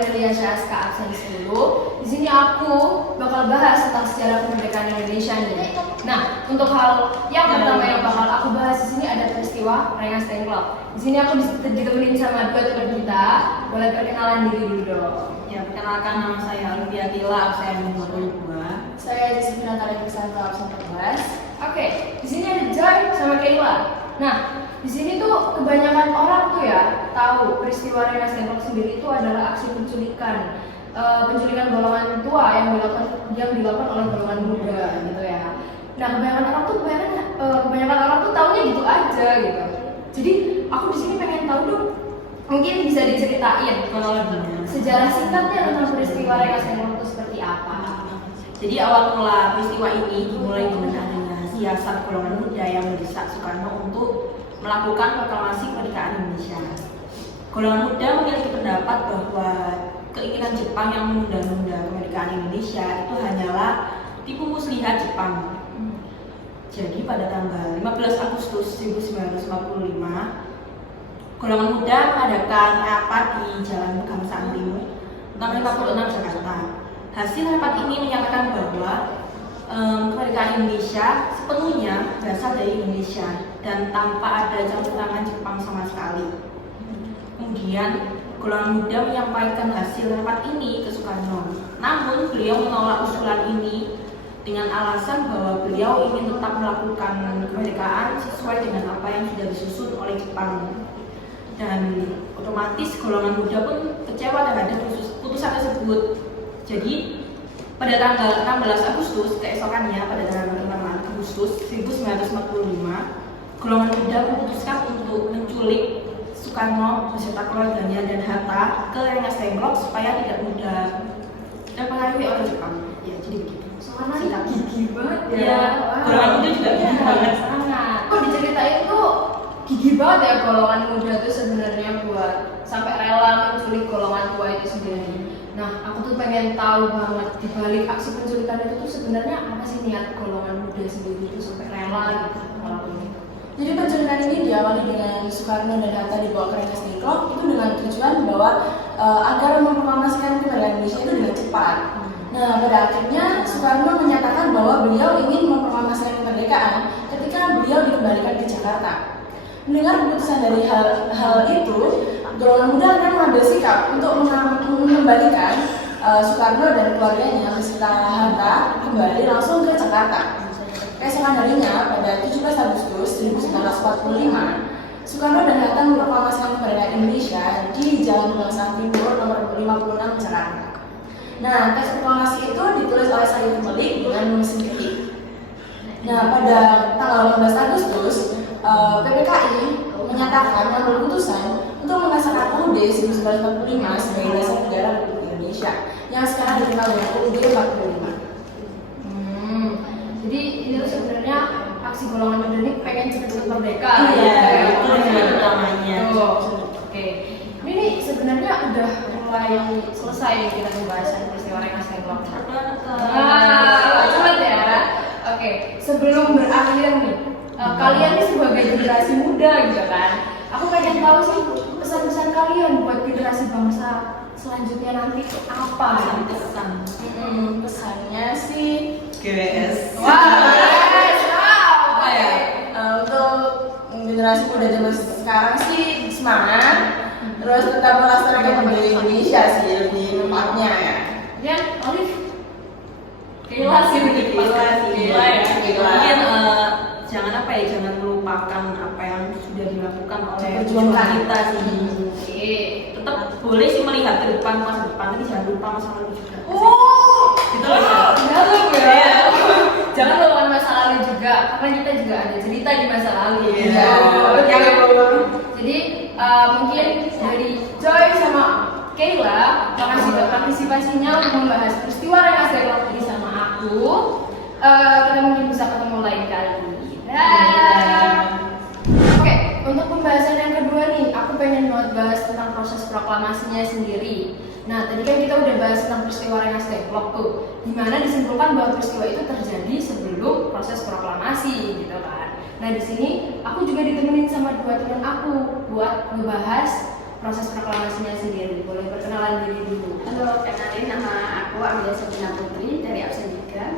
Emilia Syaska absen 10. Di sini aku bakal bahas tentang sejarah kemerdekaan Indonesia nih. Nah, untuk hal yang pertama yang bakal aku bahas di sini ada peristiwa Rengas Dengklok. Di sini aku ditemenin sama dua teman kita. Boleh perkenalan diri dulu dong. Ya, perkenalkan nama saya Olivia Tila, absen 22. Saya Jessica Natalia Krisanto, absen 14. Oke, di sini ada Joy sama Kayla. Nah, di sini tuh kebanyakan orang tuh ya tahu peristiwa Rengas Dengklok sendiri itu adalah aksi penculikan golongan tua yang dilakukan oleh golongan muda gitu ya. Nah, kebanyakan orang tuh taunya gitu aja gitu. Jadi aku di sini pengen tahu dong, mungkin bisa diceritain sejarah singkatnya tentang peristiwa Rengas Dengklok itu seperti apa? Jadi awal mula peristiwa ini dimulai dengan adanya siasat golongan muda yang mendesak Soekarno untuk melakukan proklamasi kemerdekaan Indonesia. Golongan muda memiliki pendapat bahwa keinginan Jepang yang menunda-nunda kemerdekaan Indonesia itu hanyalah tipu muslihat Jepang. Jadi pada tanggal 15 Agustus 1945, golongan muda mengadakan rapat di Jalan Pegangsaan Timur, nomor 56 Jakarta. Hasil rapat ini menyatakan bahwa kemerdekaan Indonesia sepenuhnya berasal dari Indonesia dan tanpa ada campur tangan Jepang sama sekali. Kemudian golongan muda menyampaikan hasil rapat ini ke Soekarno. Namun beliau menolak usulan ini dengan alasan bahwa beliau ingin tetap melakukan kemerdekaan sesuai dengan apa yang sudah disusun oleh Jepang. Dan otomatis golongan muda pun kecewa terhadap putusan tersebut. Jadi pada tanggal 16 Agustus, keesokannya pada tanggal 6 Agustus 1945, golongan muda memutuskan untuk menculik Soekarno beserta keluarganya dan Hatta ke Rengas Dengklok supaya tidak mudah terpengaruhi oleh Jepang. Ya, jadi begitu. Soalnya gigih banget ya. Ya, golongan muda juga gigih banget. Sangat. Kok diceritain tuh gigih banget ya golongan muda tuh sebenarnya buat sampai rela menculik golongan tua itu sendiri. Nah, aku tuh pengen tahu banget di balik aksi penculikan itu tuh sebenarnya apa sih niat golongan muda sendiri itu sampai rela gitu ngelakuin itu. Jadi penculikan ini diawali dengan Soekarno dan Hatta dibawa ke Rengas Dengklok itu dengan tujuan bahwa agar memproklamasikan kemerdekaan Indonesia itu dengan cepat. Nah, pada akhirnya Soekarno menyatakan bahwa beliau ingin memproklamasikan kemerdekaan ketika beliau dikembalikan ke Jakarta. Mendengar keputusan dari hal itu, golongan muda akan mengambil sikap untuk mengembalikan Soekarno dan keluarganya beserta Hatta kembali langsung ke Jakarta. Keesokan harinya, pada 17 Agustus 1945, Soekarno dan Hatta memproklamasikan kemerdekaan Indonesia di Jalan Pegangsaan Timur nomor 56 Jakarta. Nah, teks proklamasi itu ditulis oleh Sayyid Malik dengan mesin ketik. Nah, pada tanggal 18 Agustus, PPKI menyatakan mengambil keputusan untuk mengesahkan UUD 1945 sebagai dasar negara Republik Indonesia yang sekarang dikenal dengan UUD 45. Jadi ini tuh sebenarnya aksi golongan muda ini pengen cepet-cepet merdeka. Iya, itu tujuan utamanya. Oke. Ini nih sebenarnya udah mulai selesai kita pembahasan peristiwa Rengas Dengklok. Cepet ya. Oke, sebelum berakhir nih, kalian nih sebagai generasi muda gitu kan, aku pengen tahu sih pesan-pesan kalian buat generasi bangsa selanjutnya nanti apa? Pesannya sih GWS. apa ya? Untuk generasi muda zaman sekarang sih semangat, terus tetap melestarikan budaya Indonesia sih lebih tepatnya ya. Dan Olive, Kayla sih begitu. Gila ya. Gila. Mungkin jangan melupakan apa yang sudah dilakukan oleh Perjuangan kita sih. Oke. Tetap boleh sih melihat ke depan, masa depan, tapi jangan lupa masa lalu juga. Gitu loh. Dalam ya. Jangan lupakan masa lalu juga, karena kita juga ada cerita di masa lalu. Iya. Jadi mungkin dari Joy sama Kayla, makasih buat partisipasinya untuk membahas peristiwa Rengas Dengklok ini sama aku. Kita mungkin bisa ketemu lain kali. Oke, untuk pembahasan yang kedua nih, aku pengen banget bahas tentang proses proklamasinya sendiri. Nah, tadi kan kita udah bahas tentang peristiwa Rengas Dengklok tuh, di mana disimpulkan bahwa peristiwa itu terjadi sebelum proses proklamasi, gitu kan. Nah, di sini aku juga ditemenin sama dua teman aku buat ngebahas proses proklamasinya sendiri. Boleh perkenalan diri dulu. Halo, kenalin nama aku Amelia Sabrina Putri dari absen 3.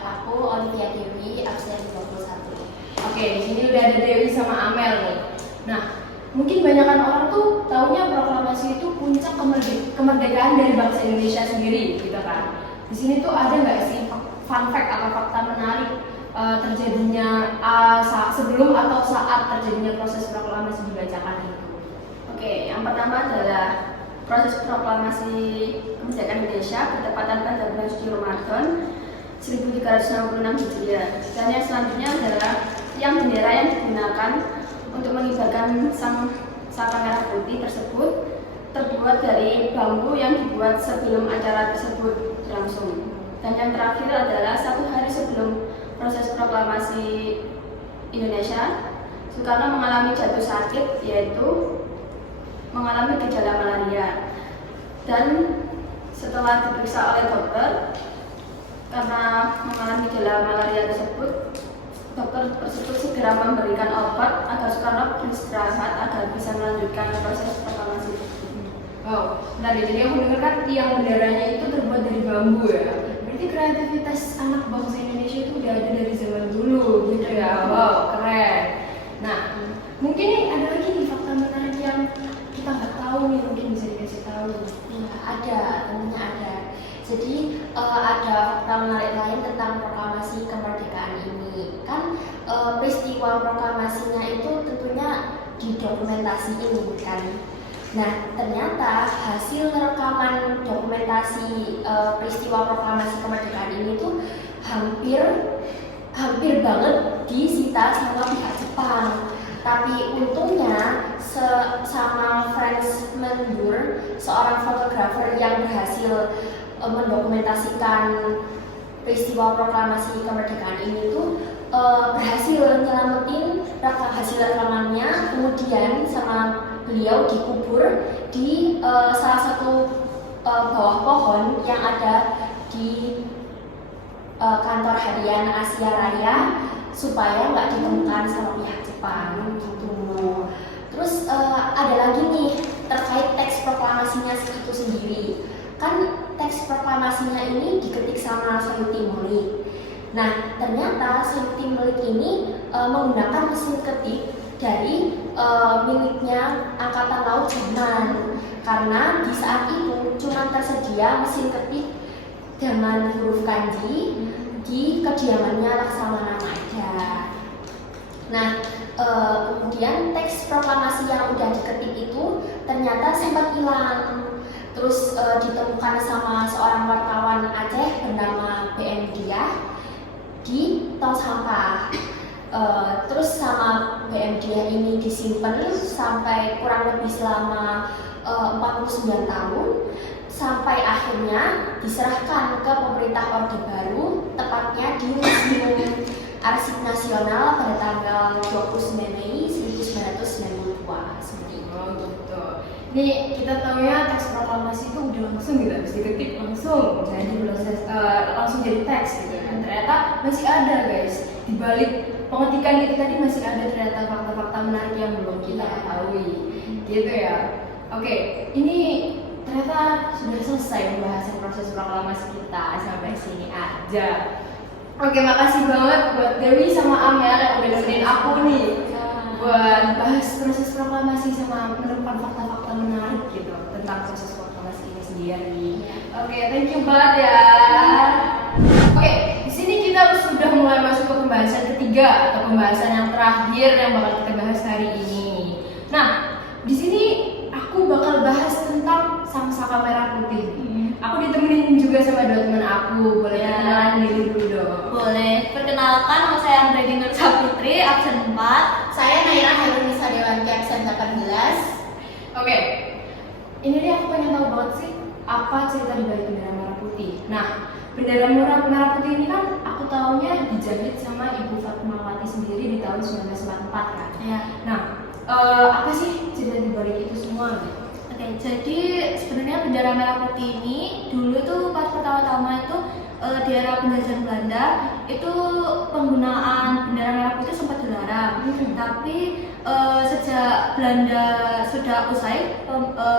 Aku Olivia Dewi, absen 21. Oke, di sini udah ada Dewi sama Amel nih. Nah, mungkin banyakan orang tuh taunya proklamasi itu puncak kemerdekaan dari bangsa Indonesia sendiri, gitu kan? Di sini tuh ada nggak sih fun fact atau fakta menarik terjadinya sebelum atau saat terjadinya proses proklamasi dibacakan itu? Oke, yang pertama adalah proses proklamasi kemerdekaan Indonesia bertepatan pada bulan suci Ramadan 1366 Hijriah. Dan yang selanjutnya adalah yang bendera yang digunakan untuk mengibarkan saka merah putih tersebut terbuat dari bambu yang dibuat sebelum acara tersebut berlangsung. Dan yang terakhir adalah 1 hari sebelum proses proklamasi Indonesia, Soekarno mengalami jatuh sakit, yaitu mengalami gejala malaria. Dan setelah diperiksa oleh dokter, karena mengalami gejala malaria tersebut, dokter tersebut segera memberikan obat agar Soekarno beristirahat agar bisa melanjutkan proses proklamasi. Oh, nah jadi aku dengar kan tiang benderanya itu terbuat dari bambu ya. Berarti kreativitas anak bangsa Indonesia itu udah ada dari zaman dulu gitu ya. Wow, keren. Nah, mungkin nih ada lagi nih fakta menarik yang kita nggak tahu nih, mungkin bisa dikasih tahu. Ya, ada, tentunya ada. Jadi ada fakta menarik lain tentang proklamasi kemerdekaan ini. Kan peristiwa proklamasinya itu tentunya didokumentasiin kan. Nah, ternyata hasil rekaman dokumentasi peristiwa proklamasi kemerdekaan ini tuh hampir banget disita sama pihak Jepang. Tapi untungnya sama Franz Mendur, seorang fotografer yang berhasil mendokumentasikan peristiwa proklamasi kemerdekaan ini tuh berhasil nyelamatin hasil rekamannya, kemudian sama beliau dikubur di salah satu bawah pohon yang ada di kantor harian Asia Raya supaya nggak ditemukan sama pihak Jepang gitu. Terus ada lagi nih terkait teks proklamasinya itu sendiri. Kan teks proklamasinya ini diketik sama Sayuti Molik. Nah, ternyata Sayuti Molik ini menggunakan mesin ketik dari miliknya Angkatan Laut Jerman, karena di saat itu cuma tersedia mesin ketik zaman huruf kanji di kediamannya Laksamana aja. Nah, kemudian teks proklamasi yang udah diketik itu ternyata sempat hilang. Terus ditemukan sama seorang wartawan Aceh bernama BM Diah di tong sampah. Terus sama BM Diah ini disimpan sampai kurang lebih selama 49 tahun sampai akhirnya diserahkan ke pemerintah Orde Baru, tepatnya di Museum Arsip Nasional pada tanggal 29 Mei 1992 seperti itu. Oh gitu. Nih kita tahu ya teks proklamasi itu udah langsung gitu, habis diketik langsung jadi proses langsung jadi teks gitu kan. Ternyata masih ada guys, di balik pengetikan itu tadi masih ada ternyata fakta-fakta menarik yang belum kita ketahui gitu ya. Oke, ini ternyata sudah selesai pembahasan proses proklamasi kita sampai sini aja. Oke, makasih banget buat Dewi sama Amel yang udah dengerin aku nih buat bahas proses proklamasi sama menemukan fakta-fakta menarik gitu tentang proses proklamasi ini sendiri. Oke, thank you banget ya. Oke, di sini kita sudah mulai masuk ke pembahasan ketiga atau pembahasan yang terakhir yang bakal kita bahas hari ini. Nah, di sini aku bakal bahas tentang sang saka merah putih. Aku ditemenin juga sama dua teman aku. Boleh kenalan diri dulu dong. Boleh, perkenalkan nama saya Andrea Nur Saputri, absen 4. Saya Naira Herunisa Dewanti, absen 18. Oke, ini dia aku pengen tahu banget sih apa cerita di balik bendera merah putih. Nah, bendera merah putih ini kan aku taunya dijahit sama Ibu Fatmawati sendiri di tahun 1944 kan. Ya. Nah, apa sih cerita di balik itu semua gitu? Oke, jadi sebenarnya bendera merah putih ini dulu tuh pas pertama-tama itu di era penjajahan Belanda itu penggunaan bendera merah putih sempat dilarang. Tapi sejak Belanda sudah usai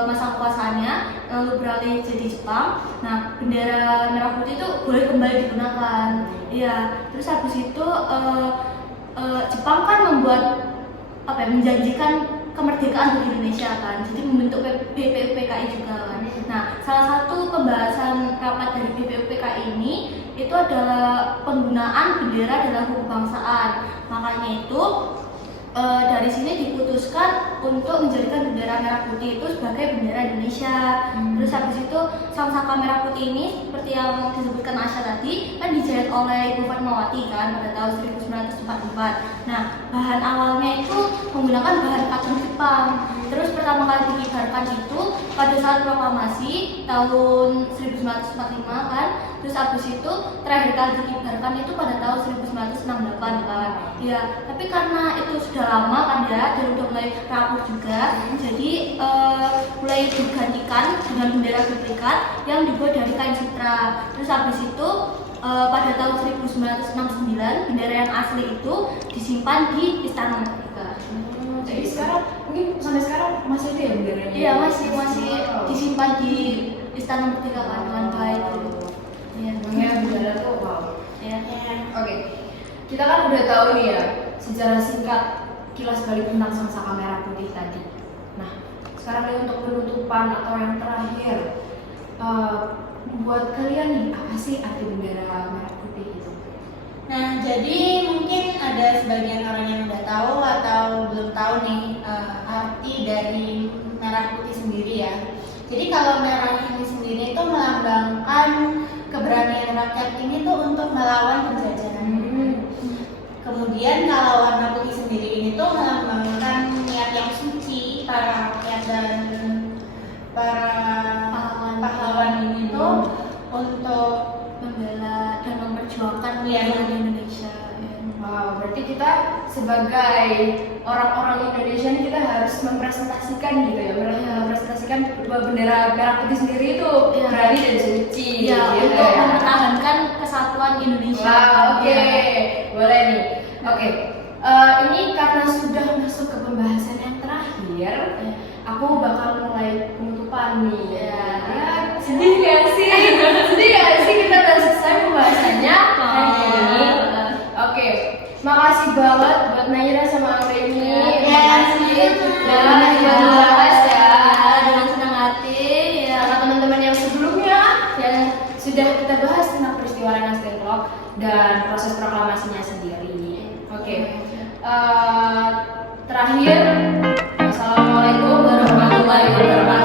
masa kekuasaannya lalu beralih jadi Jepang, nah bendera merah putih itu boleh kembali digunakan. Iya, terus habis itu Jepang kan membuat menjanjikan kemerdekaan bagi Indonesia kan, jadi membentuk BPUPKI juga kan. Nah, salah satu pembahasan rapat dari BPUPKI ini itu adalah penggunaan bendera dalam kebangsaan. Makanya itu dari sini diputuskan untuk menjadikan bendera merah putih itu sebagai bendera Indonesia. Terus habis itu sangsaka merah putih ini seperti yang disebutkan Asya tadi kan dijahit oleh Ibu Fatmawati kan pada tahun 1944. Nah, bahan awalnya itu menggunakan bahan kacang Jepang. Terus pertama kali dikibarkan itu pada saat proklamasi tahun 1945 kan. Terus habis itu terakhir kali dikibarkan itu pada tahun 1968 kan. Ya, tapi karena itu sudah lama kan ya, dan udah mulai rapuh juga, jadi mulai digantikan dengan bendera duplikat yang dibuat dari kain sutra. Terus habis itu pada tahun 1969 bendera yang asli itu disimpan di Istana Merdeka. Jadi sekarang mungkin sampai sekarang masih ada ya benderanya? Iya, masih disimpan di Istana Merdeka kan dengan baik. Iya, namanya bendera tuh wow. Ya. Oke, kita kan udah tahu nih ya secara singkat kilas balik tentang sangsaka merah putih tadi. Nah, sekarang nih untuk penutupan atau yang terakhir, buat kalian nih apa sih arti bendera merah putih itu? Nah, jadi mungkin ada sebagian orang yang udah tahu atau belum tahu nih arti dari merah putih sendiri ya. Jadi kalau merah ini sendiri itu melambangkan keberanian rakyat ini tuh untuk melawan penjajahan. Kemudian kalau warna putih sendiri ini tuh melambangkan niat yang suci para rakyat dan para pahlawan ini tuh untuk membela dan memperjuangkan Iya. Indonesia. Wow, berarti kita sebagai orang-orang Indonesia ini kita harus mempresentasikan gitu ya, mempresentasikan bahwa bendera merah putih sendiri itu Iya. berani dan suci. Ya, gitu untuk ya. mempertahankan kesatuan Indonesia. Wow, oke, Ya. boleh nih. Oke, ini karena sudah masuk ke pembahasan yang terakhir, aku bakal mulai penutupan nih. Ya, sedih gak sih? Sedih gak sih kita udah selesai pembahasannya hari ini? Oke, makasih banget buat Naira sama Anggreni. Makasih Ya, jelas ya. dengan senang hati ya. Sama teman-teman yang sebelumnya yang sudah kita bahas tentang peristiwa Rengas Dengklok dan proses proklamasinya sendiri. Oke, terakhir, wassalamualaikum warahmatullahi wabarakatuh.